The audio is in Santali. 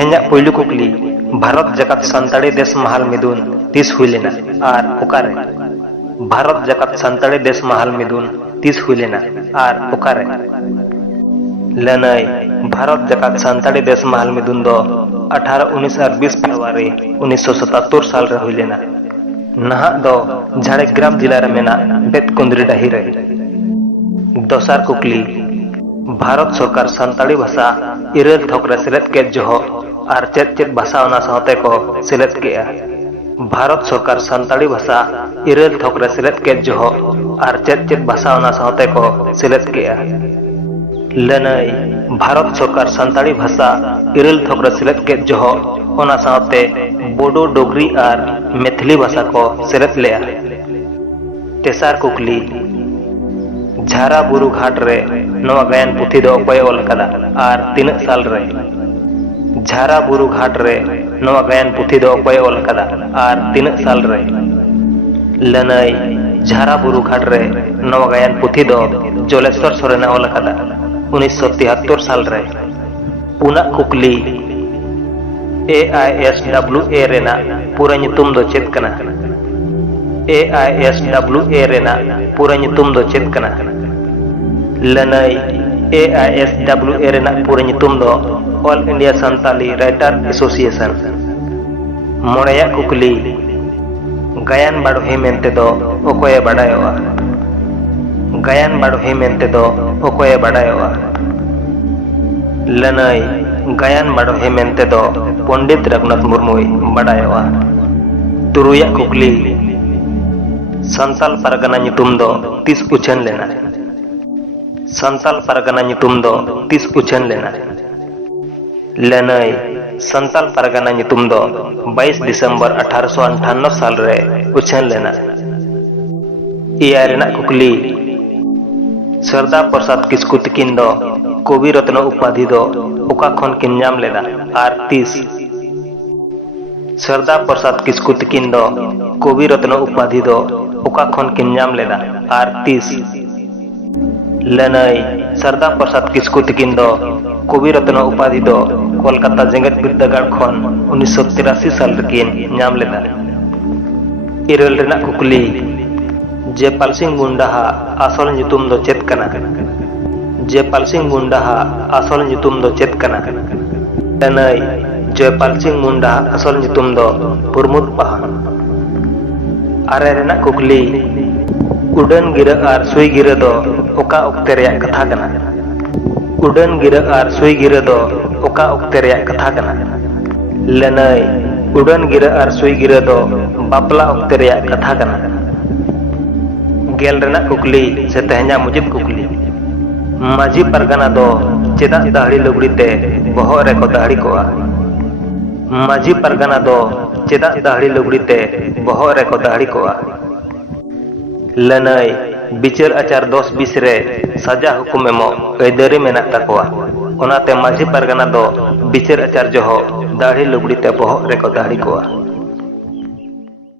तेहenya पुइलु कुकली भारत जगत सान्ताड़ी देश महाल मिदुन तीस हुई लेना आर ओकारे भारत जगत सान्ताड़ी देश महाल मिदुन तीस हुई लेना आर ओकारे लनई भारत जगत सान्ताड़ी देश महाल मिदुन दो 18, 19 और 20 फरवरी 1977 साल रे हुई लेना नहा दो झाड़ग्राम जिला रे मेना बेतकुंद्री डाही रे। दोसार कुकली भारत सरकार सान्ताड़ी भाषा इरेल थोक रे सेलेद के जोहो आर चेत भाषा ओना साथे को सेलेद केआ। भारत सरकार सान्ताड़ी भाषा इरेल थोक रे सेलेद के जोहो आर चेत भाषा ओना साथे को सेलेद केआ। लनई भारत सरकार सान्ताड़ी भाषा इरेल थोक रे सेलेद के जोहो ओना साथे बोडो डोगरी आर मैथिली भाषा को सेलेद लेआ। तेसार कुकली झारा बुरु घाट रे नवा गायन पुथी दो अकोय ओल कदा आर तीन साल रे। झारा बुरु घाट रे नवा गायन पुथी दो अकोय ओल कदा आर तीन साल रे। लनई झारा बुरु घाट रे नवा गायन पुथी दो जलेश्वर सोरेन ओल कदा 1973 साल रे। पुना कुकली AISWA रेना पूरा nyutum दो चेत कना। AISWA रेना पूरा nyutum दो चेत कना। लनई AISWA रेना पूरा nyutum दो all India Santali writer association. मोड़या कुकली गायन बाड़ोही मेंते दो ओकोय बाड़ायोआ। गायन बाड़ोही मेंते दो ओकोय बाड़ायोआ। लनई गायन बाड़ोही मेंते दो पंडित रघुनाथ मुर्मुई बाड़ायोआ। तुरुया कुकली संताल परगना nyutum दो 30 उछन लेना। संताल परगना nyutum दो 30 उछन लेना। लनई संताल परगना nyutum दो 22 दिसंबर 1858 साल रे उछन लेना। इया रेना कुकली सरदार प्रसाद किस्कु तकिन दो कवि रत्न उपाधि दो ओका खन किन नाम लेदा आर 30। सरदार प्रसाद किस्कु तकिन दो कवि रत्न उपाधि दो ओका खन किन नाम लेदा आर 30। लनई सरदार प्रसाद किस्कु तकिन दो कवि रत्न उपाधि दो कोलकाता जेगेत बिरदागार खन 1983 साल रेकिन नाम लेदा। इरेल रेना कुकली जयपाल सिंह मुंडा आसल nyutum दो चेत कना। जयपाल सिंह मुंडा आसल nyutum दो चेत कना। लनई जयपाल सिंह मुंडा आसल nyutum दो पुरमुद पाहन। आरे रेना कुकली उड़न गिरा आर सुई गिरा दो ओका उक्ते रेया कथा कना। उड़न गिरा आर सुई गिरा दो ओका उक्ते रेया कथा कना। लनई उड़न गिरा आर सुई गिरा दो बापला उक्ते रेया कथा कना। गेल रेना कुकली से तेहኛ मुजिब कुकली माझी परगना दो चेदा दाहड़ी लुगड़ी ते बहर रे को दाहड़ी कोआ। माझी परगना दो चेदा दाहड़ी लुगड़ी ते बहर रे को दाहड़ी कोआ। लनई बिचार आचार 10-20 रे सजा हुकुम एमो ऐदरी मेना तकोआ ओनाते माझी परगना दो बिचार आचार जोहो दाढ़ी लुगड़ी ते बहर रे को दाढ़ी कोआ।